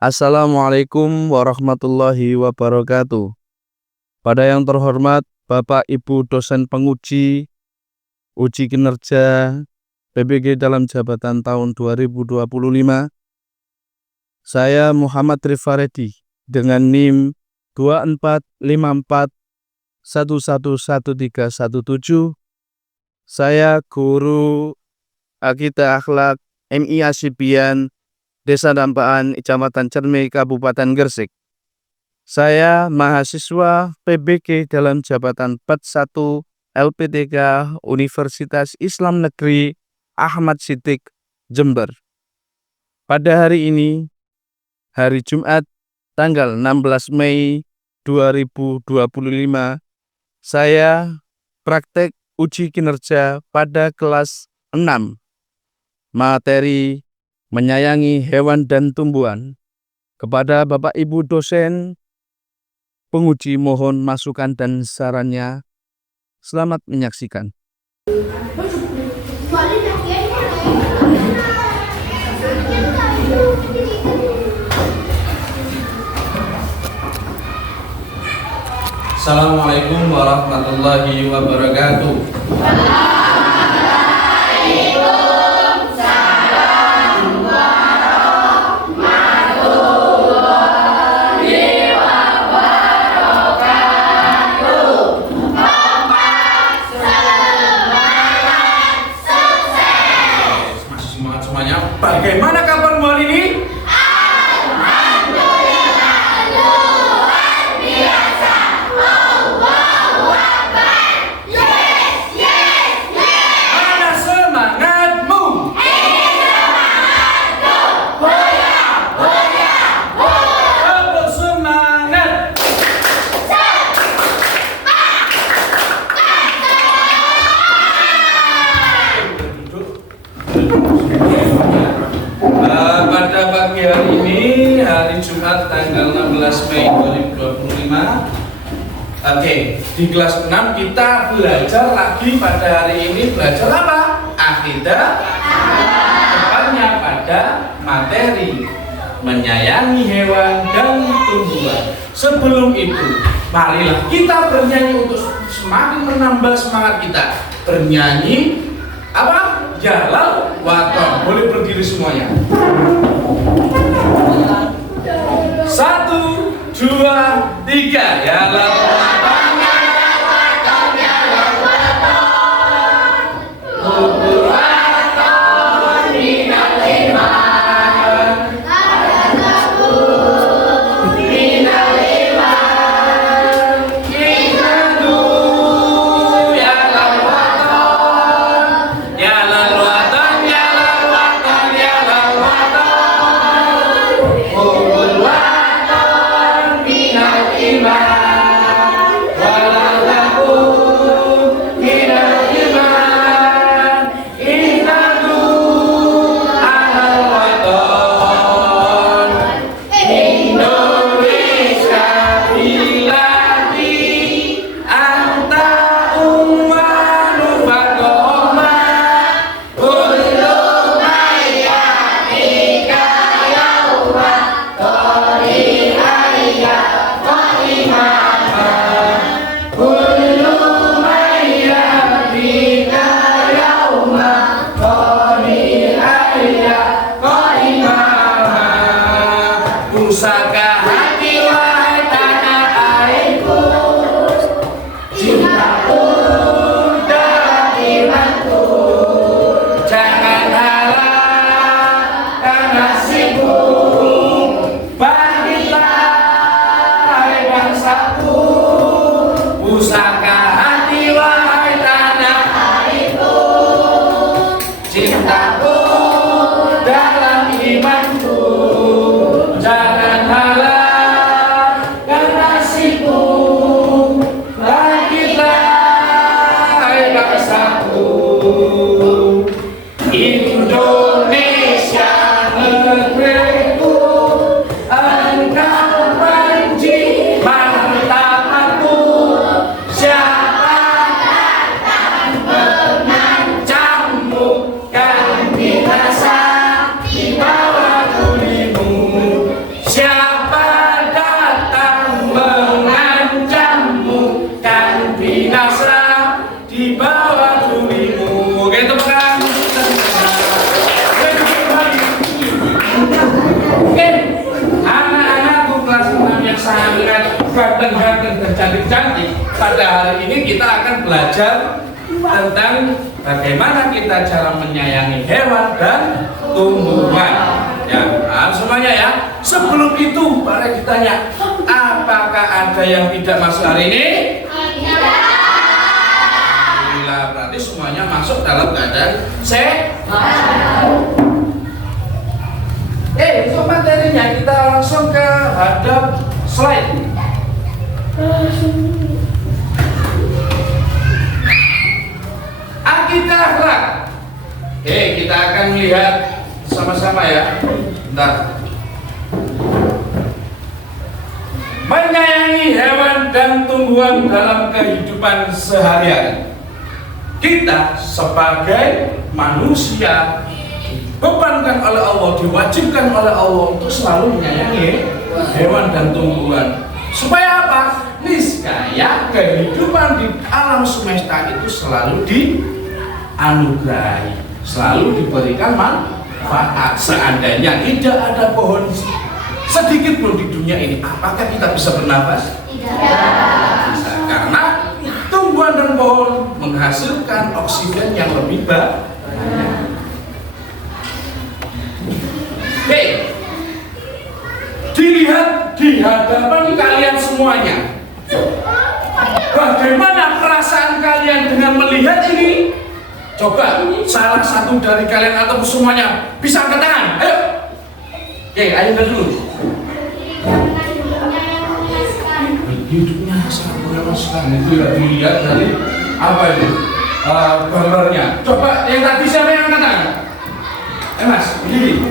Assalamualaikum warahmatullahi wabarakatuh. Pada yang terhormat Bapak Ibu dosen penguji uji kinerja PBG dalam jabatan tahun 2025, saya Muhammad Rifaredi dengan NIM 2454111317. Saya guru Akidah Akhlak MI Asibian Desa Dampaan, Kecamatan Cermi, Kabupaten Gresik. Saya mahasiswa PBG dalam jabatan 41 LPTK Universitas Islam Negeri Ahmad Siddiq, Jember. Pada hari ini, hari Jumat, tanggal 16 Mei 2025, saya praktek uji kinerja pada kelas 6, materi menyayangi hewan dan tumbuhan. Kepada Bapak Ibu dosen penguji mohon masukan dan sarannya. Selamat menyaksikan. Assalamualaikum warahmatullahi wabarakatuh. Bagaimana kabarmu hari ini? Alhamdulillah, luar biasa. Allahu Akbar. Yes, yes, yes. Mana semangatmu? Ini semangatku. Hoya, hoya, hoya. Apa semangat? Pada pagi hari ini, hari Jumat tanggal 16 Mei 2025. Oke, di kelas 6 kita belajar lagi pada hari ini. Belajar apa? Akidah. Tepatnya pada materi menyayangi hewan dan tumbuhan. Sebelum itu, marilah kita bernyanyi untuk semakin menambah semangat kita. Bernyanyi apa? Jalal waton. Boleh berdiri semuanya. 1, 2, 3. Jalal waton. Pusaka hati wahai tanah airku, cintaku dalam imanku, jangan halalkan nasibku, bangkitlah hai bangsaku. Pusaka hati wahai tanah airku, cintaku dalam imanku, jangan halalkan nasibku, bangkitlah hai bangsaku. Indonesia negeriku, engkau benci martabatku, di bawah tulimu. Oke, teman-teman. Oke, anak-anakku kelas 6 yang sangat ganteng-ganteng dan cantik-cantik, pada hari ini kita akan belajar tentang bagaimana kita cara menyayangi hewan dan tumbuhan. Ya, semuanya ya. Sebelum itu, mari ditanya, apakah ada yang tidak masuk hari ini? Alhamdulillah, berarti semuanya masuk dalam keadaan sehat. Untuk materinya kita langsung ke hadap slide. Akidah akhlak. Kita akan melihat sama-sama ya. Bentar. Menyayangi hewan dan tumbuhan dalam kehidupan sehari-hari. Kita sebagai manusia dibebankan oleh Allah, diwajibkan oleh Allah untuk selalu menyayangi hewan dan tumbuhan. Supaya apa? Niscaya kehidupan di alam semesta itu selalu dianugerahi, selalu diberikan manfaat. Seandainya tidak ada pohon sedikit pun di dunia ini, apakah kita bisa bernafas? Tidak bisa, karena tumbuhan dan pohon menghasilkan oksigen yang lebih banyak. Dilihat di hadapan kalian semuanya, bagaimana perasaan kalian dengan melihat ini? Coba salah satu dari kalian atau semuanya bisa angkat tangan. Ayo. Ayo dulu. Hidupnya sangat mengenaskan. Itu ya, dilihat dari apa itu gambarnya. Coba yang tadi siapa yang angkat tangan? Mas, begini.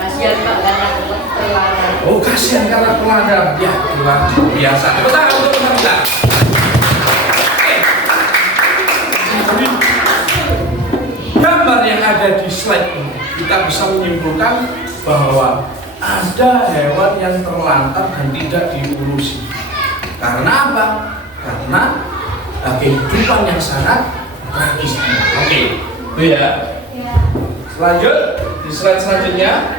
Kasihan Pak karena terlantar. Oh, kasihan karena pelanggar. Ya, luar biasa. Tepuk tangan untuk kita. Gambar yang ada di slide ini, kita bisa menyimpulkan bahwa ada hewan yang terlantar dan tidak diurusi. Karena apa? Karena kehidupan yang sangat tragis. Oke, itu ya. Lanjut di slide selanjutnya.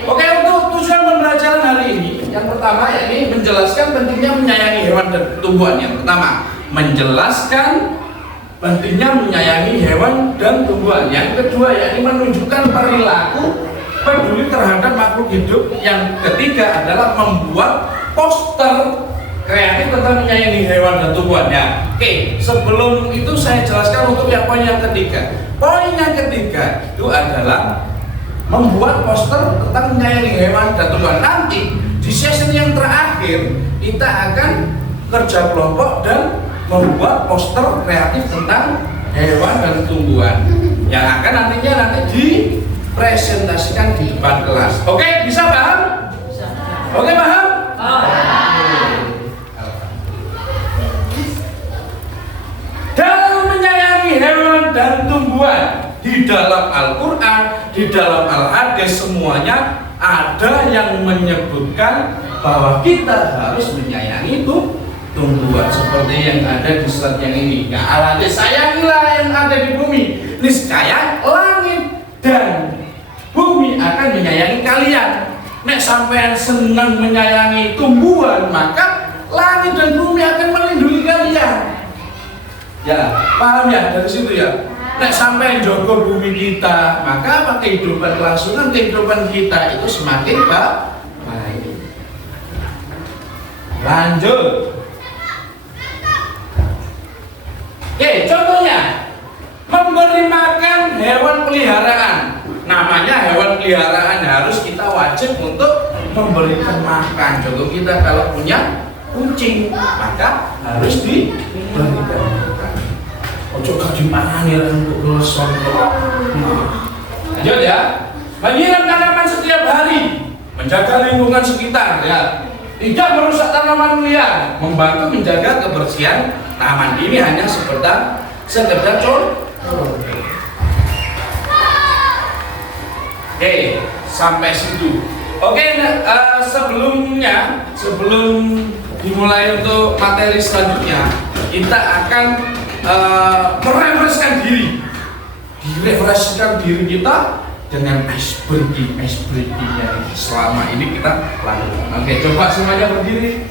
Oke, untuk tujuan pembelajaran hari ini, yang pertama yakni menjelaskan pentingnya menyayangi hewan dan tumbuhan. Yang pertama, menjelaskan pentingnya menyayangi hewan dan tumbuhan. Yang kedua yakni menunjukkan perilaku peduli terhadap makhluk hidup. Yang ketiga adalah membuat poster kreatif tentang menyayangi hewan dan tumbuhan. Ya, oke, sebelum itu saya jelaskan untuk yang poin yang ketiga. Poin yang ketiga itu adalah membuat poster tentang menyayangi hewan dan tumbuhan. Nanti di sesi yang terakhir kita akan kerja kelompok dan membuat poster kreatif tentang hewan dan tumbuhan yang akan nanti dipresentasikan di depan kelas. Oke, bisa paham? Oke, paham? Dalam menyayangi hewan dan tumbuhan, di dalam Al-Quran, di dalam Al-Hadis, semuanya ada yang menyebutkan bahwa kita harus menyayangi tumbuhan seperti yang ada di slide yang ini. Ya, Al-Hadis, sayangilah yang ada di bumi, niscaya langit dan bumi akan menyayangi kalian. Nek sampean senang menyayangi tumbuhan, maka langit dan bumi akan melindungi kalian. Ya, paham ya dari situ ya. Nek sampai jogo bumi kita, maka apa kehidupan kelangsungan kehidupan kita itu semakin baik. Lanjut. Oke, contohnya memberi makan hewan peliharaan. Namanya hewan peliharaan, harus kita wajib untuk memberikan makan. Contoh kita kalau punya kucing, maka harus diberikan makan. Ojo gak dimani untuk gelesor. Lanjut ya. Menyiram tanaman setiap hari, menjaga lingkungan sekitar ya. Tidak merusak tanaman liar, membantu menjaga kebersihan taman. Ini hanya sekedar contoh. Oke, sampai situ. Oke, sebelum dimulai untuk materi selanjutnya, kita akan merefreshkan diri, direfreshkan diri kita dengan ice breaking-nya selama ini kita lakukan. Oke, coba semuanya berdiri.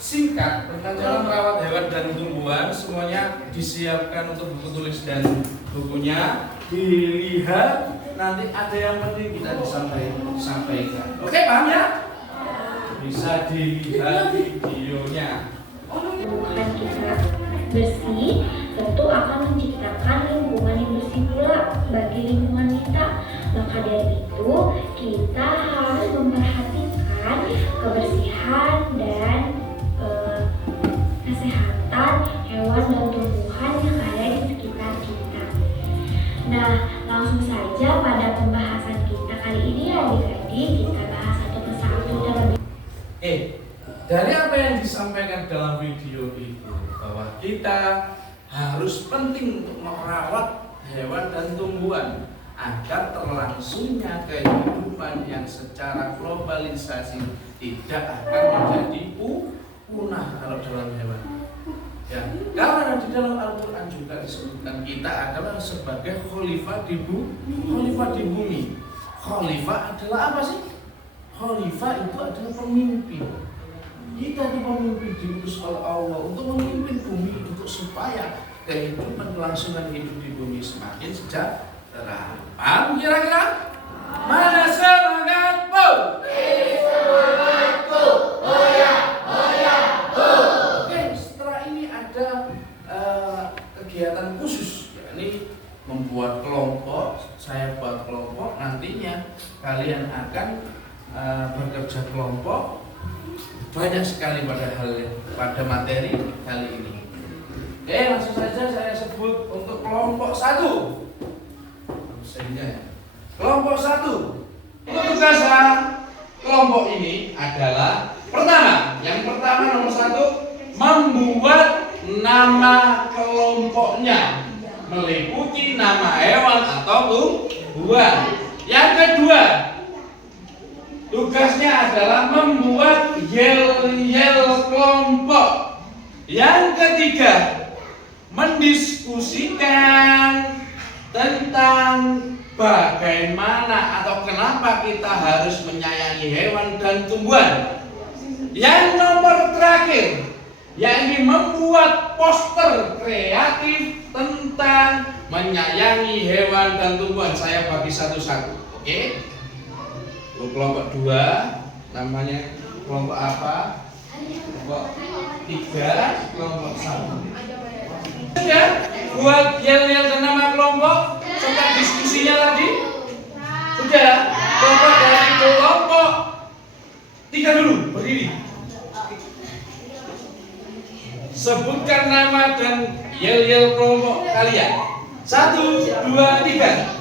Singkat tentang cara merawat hewan dan tumbuhan, semuanya disiapkan untuk buku tulis dan bukunya. Dilihat, nanti ada yang penting kita disampaikan. Oke, paham ya? Bisa dilihat videonya. Lingkungan kita bersih tentu akan menciptakan lingkungan yang bersih pula bagi lingkungan kita. Maka dari itu kita harus memperhatikan kebersihan dan kesehatan hewan dan tumbuhan yang ada di sekitar kita. Nah, langsung saja pada pembahasan kita kali ini adik-adik, kita bahas satu persatu terlebih. Dari apa yang disampaikan dalam video itu, bahwa kita harus penting untuk merawat hewan dan tumbuhan agar terlangsungnya kehidupan yang secara globalisasi tidak akan menjadi punah kalau dalam hewan. Ya, karena di dalam Al-Quran juga disebutkan kita adalah sebagai khalifah di bumi. Khalifah adalah apa sih? Khalifah itu adalah pemimpin. Kita itu pemimpin diutus oleh Allah untuk memimpin bumi untuk supaya kehidupan kelangsungan hidup di bumi semakin sejahtera. Paham kira-kira? Mana semangatmu? Semangatku, hoya, hoya, ho. Oke, setelah ini ada kegiatan khusus, yakni membuat kelompok. Saya buat kelompok, nantinya kalian akan bekerja kelompok. Banyak sekali pada materi kali ini. Oke, langsung saja saya sebut untuk kelompok 1. Kelompok 1. Untuk tugasnya kelompok ini adalah yang pertama nomor 1, membuat nama kelompoknya meliputi nama hewan atau tumbuhan. Yang kedua, tugasnya adalah membuat yel-yel kelompok. Yang ketiga, mendiskusikan tentang bagaimana atau kenapa kita harus menyayangi hewan dan tumbuhan. Yang nomor terakhir, yakni membuat poster kreatif tentang menyayangi hewan dan tumbuhan. Saya bagi satu-satu, oke? Kelompok 2 namanya kelompok apa? Kelompok 3, kelompok 1. Sudah buat yel-yel dan nama kelompok serta diskusinya tadi? Sudah. Coba dari kelompok 3 dulu berdiri. Sebutkan nama dan yel-yel kelompok kalian. 1, 2, 3.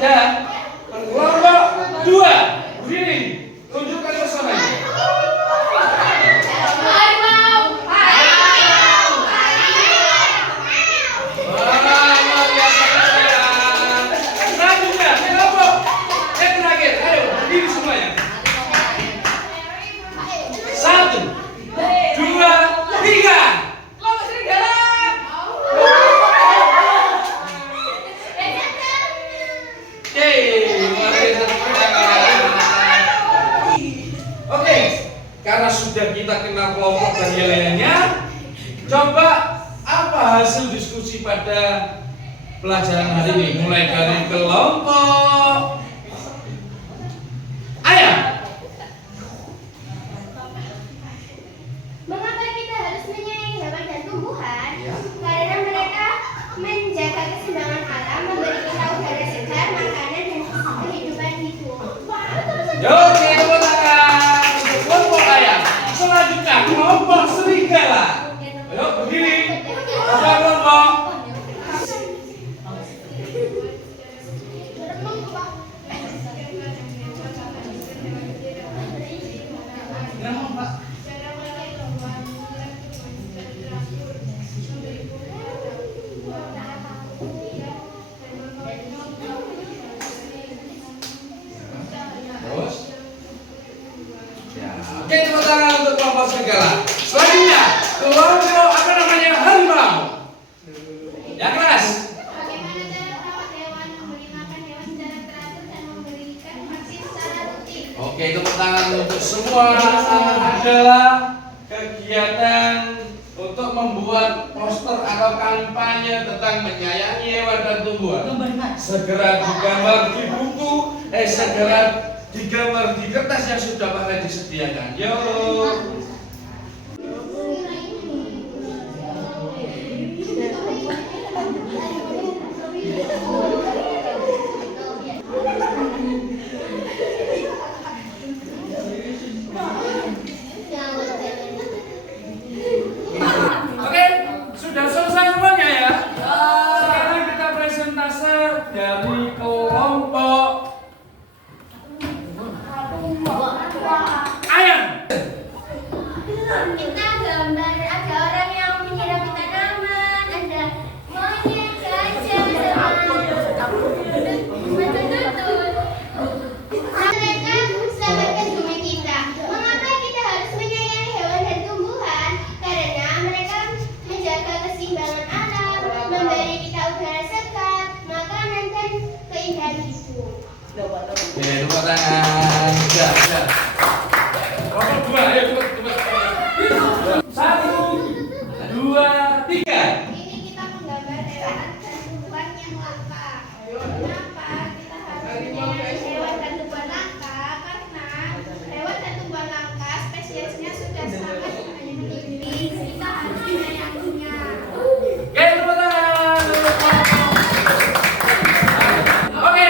Dan kelompok 2 berdiri, tunjukkan personanya. Luar biasa kalian. Selanjutnya kelompok yang terakhir, ayo berdiri semuanya. 1, 2, 3. Kelompok serigala. Oke, karena sudah kita kenal kelompok dan yel-yelnya, coba apa hasil diskusi pada pelajaran hari ini? Mulai dari kelompok ayam. Mengapa kita harus menyayangi hewan dan tumbuhan? Karena mereka menjaga keseimbangan alam, memberi kita udara segar, makanan, dan kehidupan segala. Selanjutnya, kelompok apa namanya? Harimau. Ya kelas. Bagaimana cara merawat hewan, memberi makan hewan secara teratur dan memberikan vaksin secara rutin? Oke, tepuk tangan untuk semua. Adalah kegiatan untuk membuat poster atau kampanye tentang menyayangi hewan dan tumbuhan. Segera digambar di buku, segera digambar di kertas yang sudah Pak Redi disediakan. Yuk. Oke, sudah selesai semuanya ya. Sekarang kita presentase dari kelompok ayam. Kita gambar ada orang yang menyirami tanaman, ada monyet, gajah, betul-betul. Mereka selamatkan bumi kita. Mengapa kita harus menyayangi hewan dan tumbuhan? Karena mereka menjaga keseimbangan alam, memberi kita udara segar, makanan dan keindahan hidup. Oke, tepuk tangan. Ya. Kelompok dua, ayo cepat. 1, 2, 3. Ini kita menggambar hewan dan tumbuhan yang langka. Kenapa kita harus menyayangi hewan dan tumbuhan langka? Karena hewan dan tumbuhan langka spesiesnya sudah sangat menipis. Kita harus menyayanginya. Oke, tepuk tangan. Oke,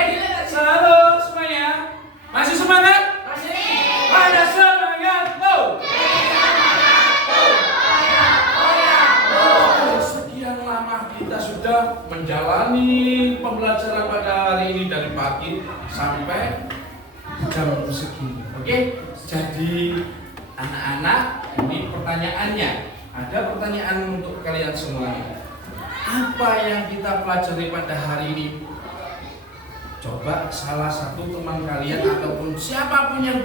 selalu semuanya. Masih semangat? Ada semangat, Sekian lama kita sudah menjalani pembelajaran pada hari ini dari pagi sampai jam segini. Oke, jadi anak-anak, ini pertanyaannya. Ada pertanyaan untuk kalian semuanya. Apa yang kita pelajari pada hari ini? Coba salah satu teman kalian ataupun siapapun yang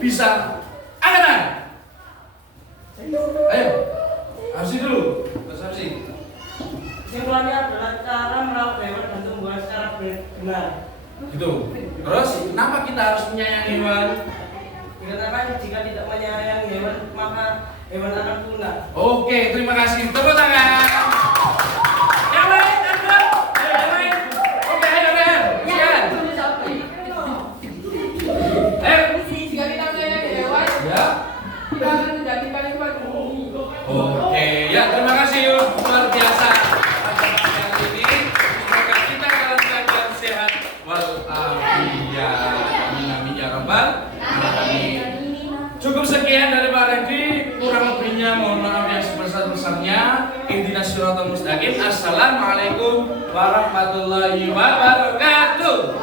bisa angkat tangan. Ayo, Arsi dulu. Mas Arsi. Kesimpulannya adalah cara merawat hewan dan tumbuhan secara benar. Gitu. Terus, kenapa kita harus menyayangi hewan? Dikatakan jika tidak menyayangi hewan, maka hewan akan punah. Oke, terima kasih. Tepuk tangan. Yang lain, ada? Ayo, yang lain. Oke, ayo. Silakan. Ayo. Jika kita menyayangi hewan, Ya. kita akan menjadikan hewan bumi. Oke, ya terima kasih yuk. Luar biasa. Pada pagi hari ini, semoga kita dalam keadaan sehat walafiat. Amin ya rabbal alamin. Cukup sekian dari Pak Redi. Kurang lebihnya mohon maaf yang sebesar-besarnya. Ihdinas siratal mustaqim. Assalamualaikum warahmatullahi wabarakatuh.